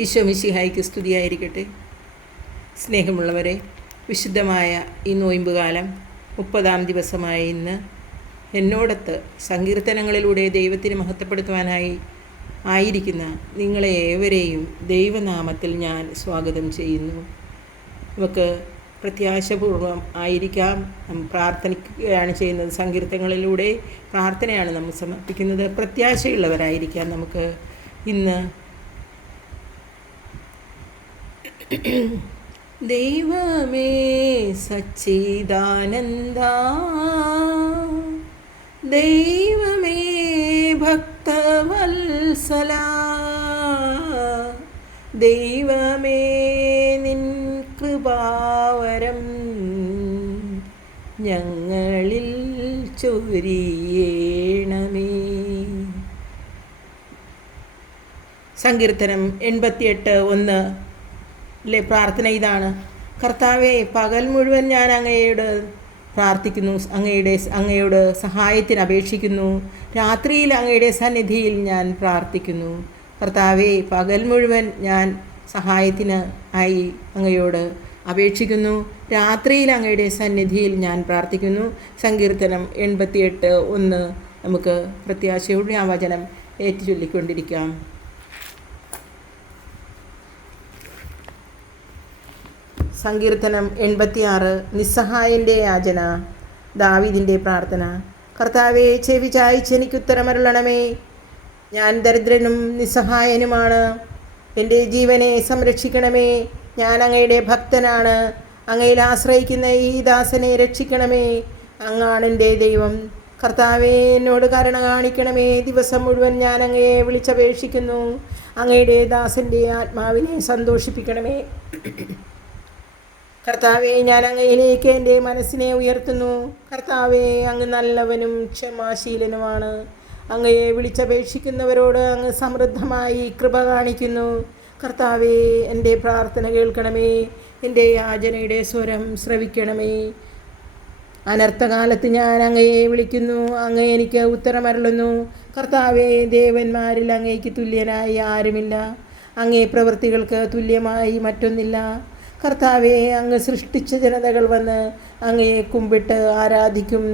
ഈശോ മിശിഹായിക്ക് സ്തുതിയായിരിക്കട്ടെ. സ്നേഹമുള്ളവരെ വിശുദ്ധമായ ഈ നോയിമ്പുകാലം മുപ്പതാം ദിവസമായ ഇന്ന് എന്നോടത്ത് സങ്കീർത്തനങ്ങളിലൂടെ ദൈവത്തിന് മഹത്വപ്പെടുത്തുവാനായി ആയിരിക്കുന്ന നിങ്ങളെ ഏവരെയും ദൈവനാമത്തിൽ ഞാൻ സ്വാഗതം ചെയ്യുന്നു. നമുക്ക് പ്രത്യാശപൂർവം ആയിരിക്കാം. നാം പ്രാർത്ഥിക്കുകയാണ് ചെയ്യുന്നത്. സങ്കീർത്തനങ്ങളിലൂടെ പ്രാർത്ഥനയാണ് നമ്മൾ സമർപ്പിക്കുന്നത്. പ്രത്യാശയുള്ളവരായിരിക്കാം നമുക്ക് ഇന്ന് ദൈവമേ സച്ചിദാനന്ദ. ദൈവമേ ഭക്തവത്സല. ദൈവമേ നിൻ കൃപാവരം ഞങ്ങളിൽ ചൊരിയേണമേ. സങ്കീർത്തനം എൺപത്തിയെട്ട് ഒന്ന്. ലെ പ്രാർത്ഥന ഇതാണ്. കർത്താവെ പകൽ മുഴുവൻ ഞാൻ അങ്ങയോട് പ്രാർത്ഥിക്കുന്നു അങ്ങയുടെ അങ്ങയോട് സഹായത്തിന് അപേക്ഷിക്കുന്നു. രാത്രിയിൽ അങ്ങയുടെ സന്നിധിയിൽ ഞാൻ പ്രാർത്ഥിക്കുന്നു. കർത്താവെ പകൽ മുഴുവൻ ഞാൻ സഹായത്തിന് ആയി അങ്ങയോട് അപേക്ഷിക്കുന്നു. രാത്രിയിൽ അങ്ങയുടെ സന്നിധിയിൽ ഞാൻ പ്രാർത്ഥിക്കുന്നു. സങ്കീർത്തനം എൺപത്തിയെട്ട് ഒന്ന് നമുക്ക് പ്രത്യാശയുടെ ആ വചനം ഏറ്റുചൊല്ലിക്കൊണ്ടിരിക്കാം. സങ്കീർത്തനം എൺപത്തിയാറ് നിസ്സഹായന്റെ യാചന ദാവിദിന്റെ പ്രാർത്ഥന. കർത്താവെ ചെവി ചായ്ച്ച് എനിക്ക് ഉത്തരമരുളണമേ ഞാൻ ദരിദ്രനും നിസ്സഹായനുമാണ്. എന്റെ ജീവനെ സംരക്ഷിക്കണമേ. ഞാൻ അങ്ങയുടെ ഭക്തനാണ്. അങ്ങയിൽ ആശ്രയിക്കുന്ന ഈ ദാസനെ രക്ഷിക്കണമേ. അങ്ങാണ് എന്റെ ദൈവം. കർത്താവെ എന്നോട് കരുണ കാണിക്കണമേ. ദിവസം മുഴുവൻ ഞാൻ അങ്ങയെ വിളിച്ചപേക്ഷിക്കുന്നു. അങ്ങയുടെ ദാസന്റെ ആത്മാവിനെ സന്തോഷിപ്പിക്കണമേ. കർത്താവെ ഞാൻ അങ്ങയിലേക്ക് എന്റെ മനസ്സിനെ ഉയർത്തുന്നു. കർത്താവെ അങ്ങ് നല്ലവനും ക്ഷമാശീലനുമാണ്. അങ്ങയെ വിളിച്ചപേക്ഷിക്കുന്നവരോട് അങ്ങ് സമൃദ്ധമായി കൃപ കാണിക്കുന്നു. കർത്താവെ എന്റെ പ്രാർത്ഥന കേൾക്കണമേ. എന്റെ യാചനയുടെ സ്വരം ശ്രവിക്കണമേ. അനർത്ഥകാലത്ത് ഞാൻ അങ്ങയെ വിളിക്കുന്നു. അങ്ങ് എനിക്ക് ഉത്തരമരളുന്നു. കർത്താവെ ദേവന്മാരിൽ അങ്ങേക്ക് തുല്യനായി ആരുമില്ല. അങ്ങേ പ്രവൃത്തികൾക്ക് തുല്യമായി മറ്റൊന്നില്ല. കർത്താവെ അങ്ങ് സൃഷ്ടിച്ച ജനതകൾ വന്ന് അങ്ങയെ കുമ്പിട്ട് ആരാധിക്കും.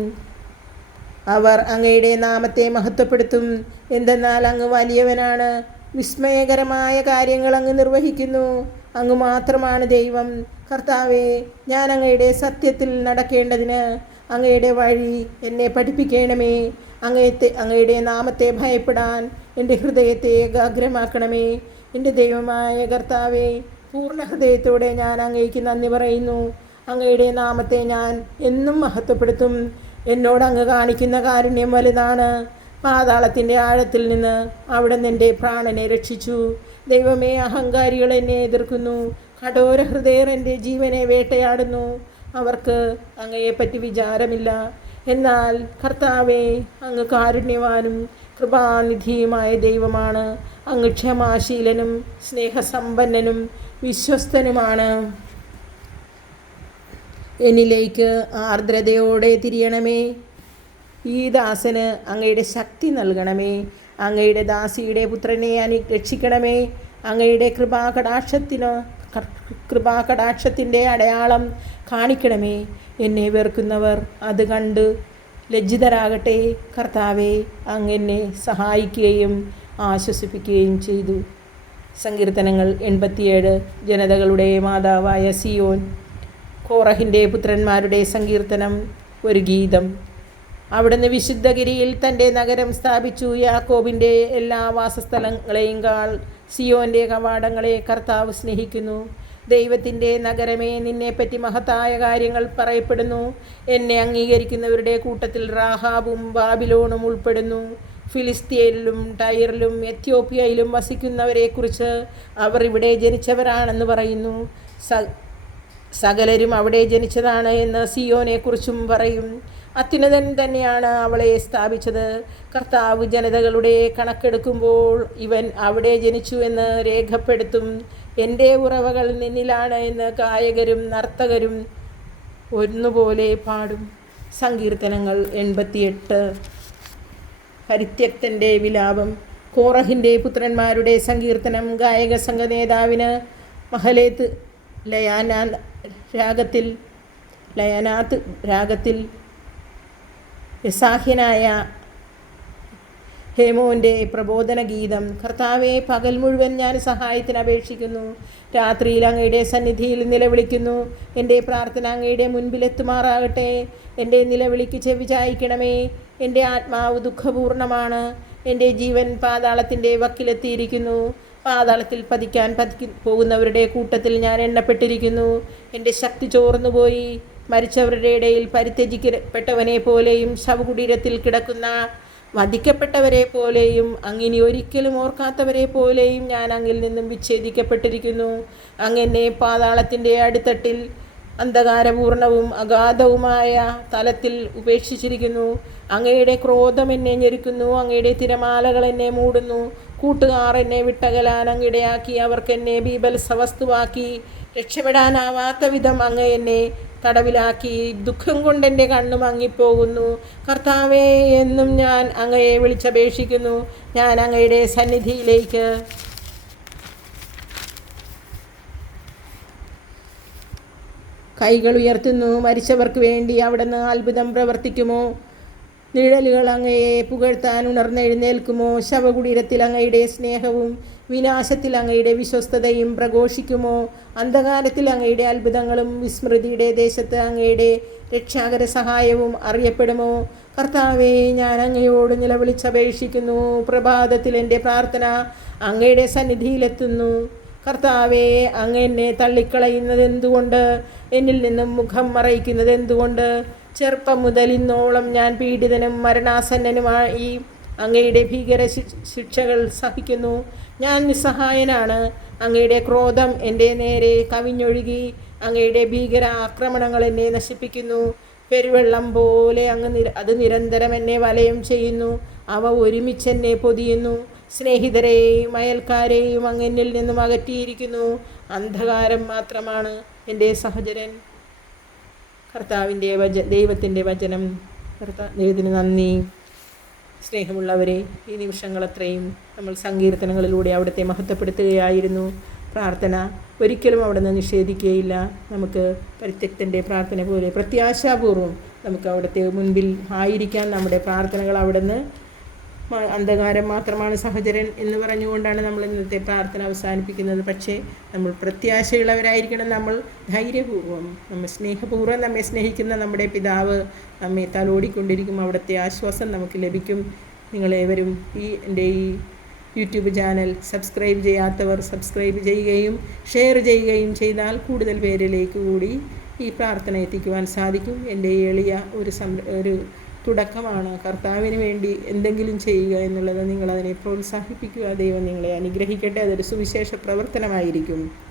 അവർ അങ്ങയുടെ നാമത്തെ മഹത്വപ്പെടുത്തും. എന്തെന്നാൽ അങ്ങ് വലിയവനാണ്. വിസ്മയകരമായ കാര്യങ്ങൾ അങ്ങ് നിർവഹിക്കുന്നു. അങ്ങ് മാത്രമാണ് ദൈവം. കർത്താവെ ഞാൻ അങ്ങയുടെ സത്യത്തിൽ നടക്കേണ്ടതിന് അങ്ങയുടെ വഴി എന്നെ പഠിപ്പിക്കണമേ. അങ്ങയത്തെ അങ്ങയുടെ നാമത്തെ ഭയപ്പെടാൻ എന്റെ ഹൃദയത്തെ ഏകാഗ്രമാക്കണമേ. എന്റെ ദൈവമായ കർത്താവെ പൂർണ ഹൃദയത്തോടെ ഞാൻ അങ്ങേക്ക് നന്ദി പറയുന്നു. അങ്ങയുടെ നാമത്തെ ഞാൻ എന്നും മഹത്വപ്പെടുത്തും. എന്നോട് അങ്ങ് കാണിക്കുന്ന കാരുണ്യം വലുതാണ്. പാതാളത്തിന്റെ ആഴത്തിൽ നിന്ന് അവിടെ നിന്ന് എന്റെ പ്രാണനെ രക്ഷിച്ചു. ദൈവമേ അഹങ്കാരികൾ എന്നെ എതിർക്കുന്നു. കഠോര ഹൃദയർ എന്റെ ജീവനെ വേട്ടയാടുന്നു. അവർക്ക് അങ്ങയെപ്പറ്റി വിചാരമില്ല. എന്നാൽ കർത്താവെ അങ്ങ് കാരുണ്യവാനും കൃപാനിധിയുമായ ദൈവമാണ്. അങ്ങ് ക്ഷമാശീലനും സ്നേഹസമ്പന്നനും വിശ്വസ്തനുമാണ്. എന്നിലേക്ക് ആർദ്രതയോടെ തിരിയണമേ. ഈ ദാസന് അങ്ങയുടെ ശക്തി നൽകണമേ. അങ്ങയുടെ ദാസിയുടെ പുത്രനെ അനു രക്ഷിക്കണമേ. അങ്ങയുടെ കൃപാകടാക്ഷത്തിന് കൃപാകടാക്ഷത്തിന്റെ അടയാളം കാണിക്കണമേ. എന്നെ വെറുക്കുന്നവർ അത് കണ്ട് ലജ്ജിതരാകട്ടെ. കർത്താവെ അങ്ങെന്നെ സഹായിക്കുകയും ആശ്വസിപ്പിക്കുകയും ചെയ്തു. സങ്കീർത്തനങ്ങൾ എൺപത്തിയേഴ്. ജനതകളുടെ മാതാവായ സിയോൻ കോറഹിന്റെ പുത്രന്മാരുടെ സങ്കീർത്തനം ഒരു ഗീതം. അവിടുന്ന് വിശുദ്ധഗിരിയിൽ തന്റെ നഗരം സ്ഥാപിച്ചു. യാക്കോബിന്റെ എല്ലാ വാസസ്ഥലങ്ങളെയും കാൾ സിയോന്റെ കവാടങ്ങളെ കർത്താവ് സ്നേഹിക്കുന്നു. ദൈവത്തിന്റെ നഗരമേ നിന്നെപ്പറ്റി മഹത്തായ കാര്യങ്ങൾ പറയപ്പെടുന്നു. എന്നെ അംഗീകരിക്കുന്നവരുടെ കൂട്ടത്തിൽ റാഹാബും ബാബിലോണും ഉൾപ്പെടുന്നു. ഫിലിസ്തീനിലും ടൈറിലും എത്യോപ്യയിലും വസിക്കുന്നവരെക്കുറിച്ച് അവർ ഇവിടെ ജനിച്ചവരാണെന്ന് പറയുന്നു. സ സകലരും അവിടെ ജനിച്ചതാണ് എന്ന് സിയോനെക്കുറിച്ചും പറയും. അത്യുന്നതൻ തന്നെയാണ് അവളെ സ്ഥാപിച്ചത്. കർത്താവ് ജനതകളുടെ കണക്കെടുക്കുമ്പോൾ ഇവൻ അവിടെ ജനിച്ചു എന്ന് രേഖപ്പെടുത്തും. എന്റെ ഉറവകൾ നിന്നിലാണ് എന്ന് ഗായകരും നർത്തകരും ഒന്നുപോലെ പാടും. സങ്കീർത്തനങ്ങൾ എൺപത്തിയെട്ട്. പരിത്യക്തന്റെ വിലാപം. കോറഹിന്റെ പുത്രന്മാരുടെ സങ്കീർത്തനം ഗായക സംഘ നേതാവിന് മഹലേത്ത് ലയാനാ രാഗത്തിൽ ലയനാത്ത് രാഗത്തിൽ യസാഹ്യനായ ഹേമോന്റെ പ്രബോധന ഗീതം കർത്താവെ പകൽ മുഴുവൻ ഞാൻ സഹായത്തിന് അപേക്ഷിക്കുന്നു. രാത്രിയിൽ അങ്ങയുടെ സന്നിധിയിൽ നിലവിളിക്കുന്നു. എന്റെ പ്രാർത്ഥന അങ്ങയുടെ മുൻപിലെത്തുമാറാകട്ടെ എന്റെ നിലവിളിക്ക് ചെവി ചായ്ക്കണമേ. എന്റെ ആത്മാവ് ദുഃഖപൂർണമാണ്. എന്റെ ജീവൻ പാതാളത്തിന്റെ വക്കിലെത്തിയിരിക്കുന്നു. പാതാളത്തിൽ പതിക്കാൻ പതിക്ക് പോകുന്നവരുടെ കൂട്ടത്തിൽ ഞാൻ എണ്ണപ്പെട്ടിരിക്കുന്നു. എന്റെ ശക്തി ചോർന്നുപോയി. മരിച്ചവരുടെ ഇടയിൽ പരിത്യജിക്കപ്പെട്ടവനെ പോലെയും ശവകുടീരത്തിൽ കിടക്കുന്ന വധിക്കപ്പെട്ടവരെ പോലെയും അങ്ങിനി ഒരിക്കലും ഓർക്കാത്തവരെ പോലെയും ഞാൻ അങ്ങിൽ നിന്നും വിച്ഛേദിക്കപ്പെട്ടിരിക്കുന്നു. അങ്ങനെ പാതാളത്തിന്റെ അടിത്തട്ടിൽ അന്ധകാരപൂർണവും അഗാധവുമായ തലത്തിൽ ഉപേക്ഷിച്ചിരിക്കുന്നു. അങ്ങയുടെ ക്രോധം എന്നെ ഞെരുക്കുന്നു അങ്ങയുടെ തിരമാലകൾ എന്നെ മൂടുന്നു. കൂട്ടുകാർ എന്നെ വിട്ടകലാൻ അങ്ങിടയാക്കി അവർക്ക് എന്നെ ബീബൽസവസ്തുവാക്കി രക്ഷപ്പെടാനാവാത്ത വിധം അങ്ങ് എന്നെ തടവിലാക്കി. ദുഃഖം കൊണ്ട് എന്റെ കണ്ണു മങ്ങിപ്പോകുന്നു കർത്താവേ എന്നും ഞാൻ അങ്ങയെ വിളിച്ചപേക്ഷിക്കുന്നു. ഞാൻ അങ്ങയുടെ സന്നിധിയിലേക്ക്. കൈകൾ ഉയർത്തുന്നു. മരിച്ചവർക്ക് വേണ്ടി അവിടുന്ന് അത്ഭുതം പ്രവർത്തിക്കുമോ? നിഴലുകൾ അങ്ങയെ പുകഴ്ത്താൻ ഉണർന്നെഴുന്നേൽക്കുമോ ശവകുടീരത്തിൽ അങ്ങയുടെ സ്നേഹവും വിനാശത്തിൽ അങ്ങയുടെ വിശ്വസ്തതയും പ്രഘോഷിക്കുമോ? അന്ധകാരത്തിൽ അങ്ങയുടെ അത്ഭുതങ്ങളും വിസ്മൃതിയുടെ ദേശത്ത് അങ്ങയുടെ രക്ഷാകര സഹായവും അറിയപ്പെടുമോ? കർത്താവേ ഞാൻ അങ്ങയോട് നിലവിളിച്ചപേക്ഷിക്കുന്നു. പ്രഭാതത്തിൽ എന്റെ പ്രാർത്ഥന അങ്ങയുടെ സന്നിധിയിലെത്തുന്നു. കർത്താവേ അങ്ങ് എന്നെ തള്ളിക്കളയുന്നത് എന്തുകൊണ്ട് എന്നിൽ നിന്നും മുഖം മറയ്ക്കുന്നത് എന്തുകൊണ്ട് ചെറുപ്പം മുതൽ ഇന്നോളം ഞാൻ പീഡിതനും മരണാസന്നനുമായി അങ്ങയുടെ ഭീകര ശിക്ഷകൾ സഹിക്കുന്നു. ഞാൻ നിസ്സഹായനാണ്. അങ്ങയുടെ ക്രോധം എന്റെ നേരെ കവിഞ്ഞൊഴുകി അങ്ങയുടെ ഭീകര ആക്രമണങ്ങൾ എന്നെ നശിപ്പിക്കുന്നു. പെരുവെള്ളം പോലെ അങ്ങ് അത് നിരന്തരം എന്നെ വലയം ചെയ്യുന്നു. അവ ഒരുമിച്ച് എന്നെ പൊതിയുന്നു. സ്നേഹിതരെയും അയൽക്കാരെയും അങ്ങനിൽ നിന്നും അകറ്റിയിരിക്കുന്നു. അന്ധകാരം മാത്രമാണ് എന്റെ സഹചരൻ കർത്താവിന്റെ വച ദൈവത്തിന്റെ വചനം. കർത്താ ദൈവത്തിന് നന്ദി. സ്നേഹമുള്ളവരെ ഈ നിമിഷങ്ങളത്രയും നമ്മൾ സങ്കീർത്തനങ്ങളിലൂടെ അവിടുത്തെ മഹത്വപ്പെടുത്തുകയായിരുന്നു. പ്രാർത്ഥന ഒരിക്കലും അവിടെ നിന്ന് നിഷേധിക്കുകയില്ല. നമുക്ക് പരിത്യക്തന്റെ പ്രാർത്ഥന പോലെ പ്രത്യാശാപൂർവം നമുക്ക് അവിടുത്തെ മുൻപിൽ ആയിരിക്കാൻ നമ്മുടെ പ്രാർത്ഥനകൾ അവിടെ നിന്ന് അന്ധകാരം മാത്രമാണ് സഹചരൻ എന്ന് പറഞ്ഞുകൊണ്ടാണ് നമ്മൾ ഇന്നത്തെ പ്രാർത്ഥന അവസാനിപ്പിക്കുന്നത്. പക്ഷേ നമ്മൾ പ്രത്യാശയുള്ളവരായിരിക്കണം. നമ്മൾ ധൈര്യപൂർവം നമ്മൾ സ്നേഹപൂർവം നമ്മെ സ്നേഹിക്കുന്ന നമ്മുടെ പിതാവ് നമ്മെ തലോടിക്കൊണ്ടിരിക്കും അവിടുത്തെ ആശ്വാസം നമുക്ക് ലഭിക്കും. നിങ്ങളേവരും ഈ എന്റെ ഈ യൂട്യൂബ് ചാനൽ സബ്സ്ക്രൈബ് ചെയ്യാത്തവർ സബ്സ്ക്രൈബ് ചെയ്യുകയും ഷെയർ ചെയ്യുകയും ചെയ്താൽ കൂടുതൽ പേരിലേക്ക് കൂടി ഈ പ്രാർത്ഥന എത്തിക്കുവാൻ സാധിക്കും. എന്റെ എളിയ ഒരു സംര ഒരു തുടക്കമാണ്. കർത്താവിന് വേണ്ടി എന്തെങ്കിലും ചെയ്യുക എന്നുള്ളത് നിങ്ങളതിനെ പ്രോത്സാഹിപ്പിക്കുക. ദൈവം നിങ്ങളെ അനുഗ്രഹിക്കട്ടെ. അതൊരു സുവിശേഷ പ്രവർത്തനമായിരിക്കും.